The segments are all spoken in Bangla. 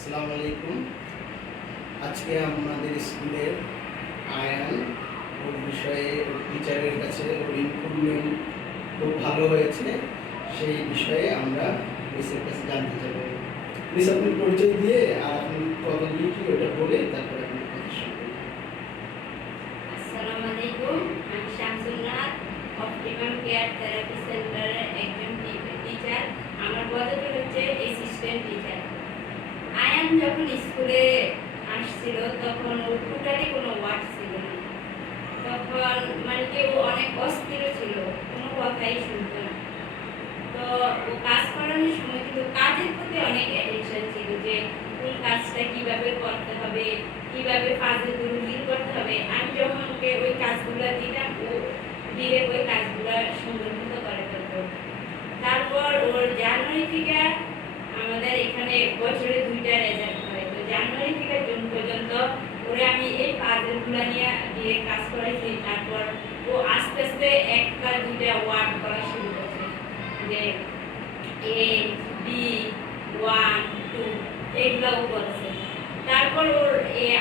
আসসালামু আলাইকুম আজকে আমাদের স্কুলের আয়ান ওর বিষয়ে টিচারের কাছে ওর ইম্প্রুভমেন্ট খুব ভালো হয়েছে, সেই বিষয়ে আমরা মিসের কাছে জানতে চাব। মিস, আপনি পরিচয় দিয়ে আর আপনি কত কি ওটা বলে তারপরে আপনি আয়ান যখন স্কুলে আসছিল, তখন ও টোটালি কোনো ওয়ার্ড ছিল না। তখন মানে কি ও অনেক অস্থির ছিল, কোনো কথাই শুনতো না। তো ও কাজ করানোর সময় কিন্তু কাজের প্রতি অনেক অ্যাটেনশন ছিল যে, কোন কাজটা কীভাবে করতে হবে, কীভাবে ফাজলগুলো ডিল করতে হবে। আমি যখন ওকে ওই কাজগুলো দিলাম ও দিলে ওই কাজগুলো সুন্দর করে ফেলতো। তারপর ওর জানুয়ারি থেকে আমাদের এখানে বছরে দুইটা রেজাল্ট হয়। তো জানুয়ারি থেকে জুন পর্যন্ত ওরে আমি এই পাজলগুলো নিয়ে দিয়ে কাজ করেছি তারপর ও আস্তে আস্তে একটা দুইটা ওয়ার্ড করা শুরু করছে। যে এ বি ওয়ান টু এগুলোও করছে। তারপর ওর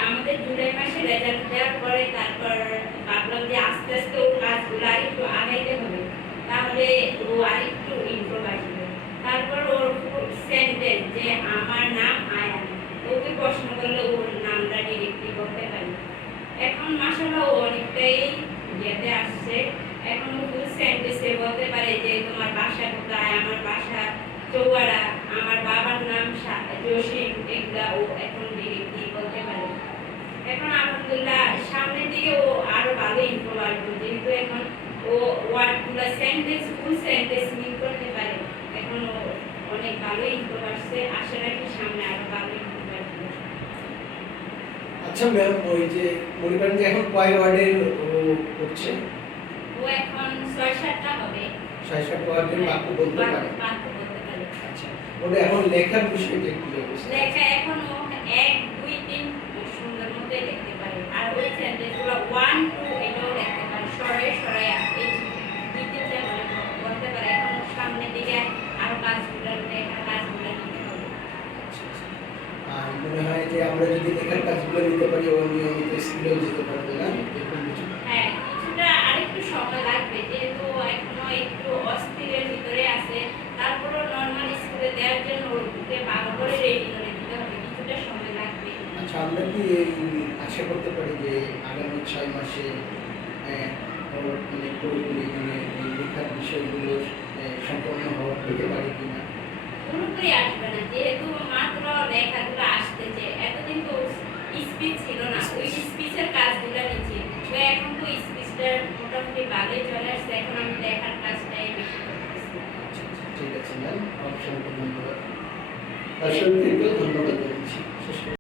আমাদের জুলাই মাসে রেজাল্ট দেওয়ার পরে তারপর ভাবলাম যে আস্তে আস্তে ওর কাজগুলো আরেকটু আগাইতে হবে তাহলে ও আরেকটু ইমপ্রুভ আসবে তারপর ওর সেন্টেন্স যে আমার নাম আয়ান ওকে প্রশ্ন করলে ওর নামটা ডিরেক্টলি করতে পারি এখন মাসাল্লাহ ও অনেকটাই ইয়েতে আসছে এখন ও ফুল সেন্টেন্সে বলতে পারে যে তোমার বাসা কোথায় আমার বাসা চৌয়াড়া আমার বাবার নাম জসিম এগুলা ও এখন ডিরেক্টলি বলতে পারে। এখন আলহামদুলিল্লাহ সামনের দিকে ও আরও ভালো ইমপ্রুভ আসবে যেহেতু এখন ও ওয়ার্ডগুলো সেন্টেন্স ফুল সেন্টেন্স মিল করতে পারে। এখন ও অনেক ভালো ইমপ্রুভ আসছে আশা রাখি সামনে আরও ভালো ইমপ্রুভ আসবে আচ্ছা ম্যাম ওই যে মনে করেন যে এখন কয় ওয়ার্ডের ও করছে? ও এখন ছয় সাতটা হবে। ছয় সাত ওয়ার্ডের বাক্য বলতে পারে। আচ্ছা ওটা এখন লেখার বিষয়টা কি লেখা এখনও এক দুই তিন সুন্দর মতো লিখতে পারে। আর ওই সেন্টেন্সগুলো ওয়ান টু এটাও লিখতে পারে। সরে সরাইয়া এই দুই তিনটা বলতে পারে। এখন সামনের দিকে আরও কাজগুলো লেখা কাজগুলো নিতে হবে। আর মনে হয় যে আমরা যদি লেখার কাজগুলো নিতে পারি ও নিয়মিত স্কুলেও যেতে পারবে না? হ্যাঁ কিছুটা আরেকটু সময় লাগবে। একটু অস্থিরের ভিতরে আছে তারপরও নর্মাল স্কুলে দেওয়ার জন্য ওকে ভালো করে রেডি করে দিতে হবে কিছুটা সময় লাগবে। আচ্ছা আমরা কি আশা করতে পারি যে আগামী ছয় মাসে মানে পুরোপুরি মানে লেখার বিষয়গুলো সম্পন্ন হওয়া হতে পারে কিনা? পুরোপুরি আসবে না যেহেতু মাত্র লেখাগুলো আসতেছে এতদিন তো স্পিচ ছিল না ওই স্পিচের কাজগুলো নিচ্ছি তো এখন তো স্পিচটা মোটামুটি ভালোই চলে আসছে এখন আমি লেখার কাজটাই বেশি করতেছি আচ্ছা আচ্ছা ঠিক আমার সম্পূর্ণ ধন্যবাদ দর্শকদেরকেও ধন্যবাদ জানাচ্ছি।